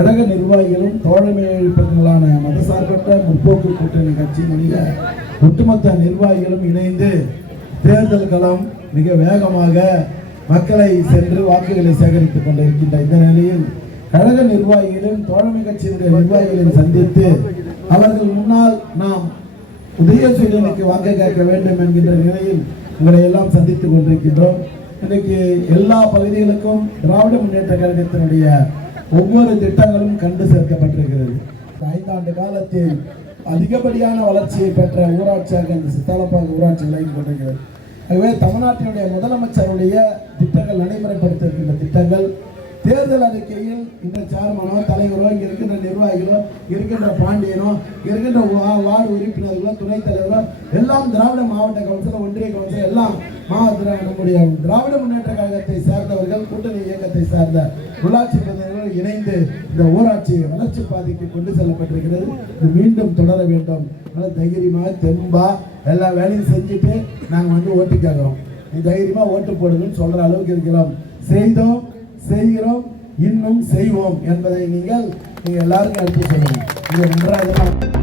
கழக நிர்வாகிகளும் தோழமையான மதசார்பற்ற முற்போக்கு கூட்டணி கட்சியினுடைய ஒட்டுமொத்த நிர்வாகிகளும் இணைந்து தேர்தல் களம் மிக வேகமாக மக்களை சென்று வாக்குகளை சேகரித்துக் கொண்டிருக்கின்ற இந்த நிலையில் கழக நிர்வாகிகளும் தோழமை கட்சியினுடைய நிர்வாகிகளையும் சந்தித்து அவர்கள் முன்னால் நாம் உதயசூரியனுக்கு வாக்கு கேட்க வேண்டும் என்கின்ற நிலையில் உங்களை எல்லாம் சந்தித்துக் கொண்டிருக்கின்றோம். இன்றைக்கு எல்லா பகுதிகளுக்கும் திராவிட முன்னேற்ற கழகத்தினுடைய ஒவ்வொரு திட்டங்களும் கண்டு சேர்க்கப்பட்டிருக்கிறது. 5 ஆண்டு காலத்தில் அதிகப்படியான வளர்ச்சியை பெற்ற ஊராட்சியாக இந்த சித்தாலப்பாங்க ஊராட்சி விளங்கி கொண்டிருக்கிறது. ஆகவே தமிழ்நாட்டினுடைய முதலமைச்சருடைய திட்டங்கள் நடைமுறைப்படுத்தியிருக்கின்ற திட்டங்கள் தேர்தல் அறிக்கையில் இந்த சேர்மனோ தலைவரோ இங்கே இருக்கின்ற நிர்வாகிகளோ இருக்கின்ற பாண்டியனோ இருக்கின்ற வார்டு உறுப்பினர்களோ துணைத் தலைவரோ எல்லாம் திராவிட மாவட்ட கவுன்சிலர் ஒன்றிய கவுன்சிலர் எல்லாம் நம்முடைய திராவிட முன்னேற்ற கழகத்தை சேர்ந்தவர்கள் கூட்டணி இயக்கத்தை சார்ந்த உள்ளாட்சி பிரதிநிதிகள் இணைந்து இந்த ஊராட்சியை வளர்ச்சி பாதைக்கு கொண்டு செல்லப்பட்டிருக்கிறது. இது மீண்டும் தொடர வேண்டும். தைரியமா தெம்பா எல்லா வேலையும் செஞ்சுட்டு நாங்கள் ஓட்டு கேட்கிறோம். நீ தைரியமா ஓட்டு போடுங்கன்னு சொல்ற அளவுக்கு இருக்கிறோம். செய்கிறோம் இன்னும் செய்வோம் என்பதை நீங்கள் எல்லாருக்கும் எடுத்து சொல்லுங்க. இது நன்றாக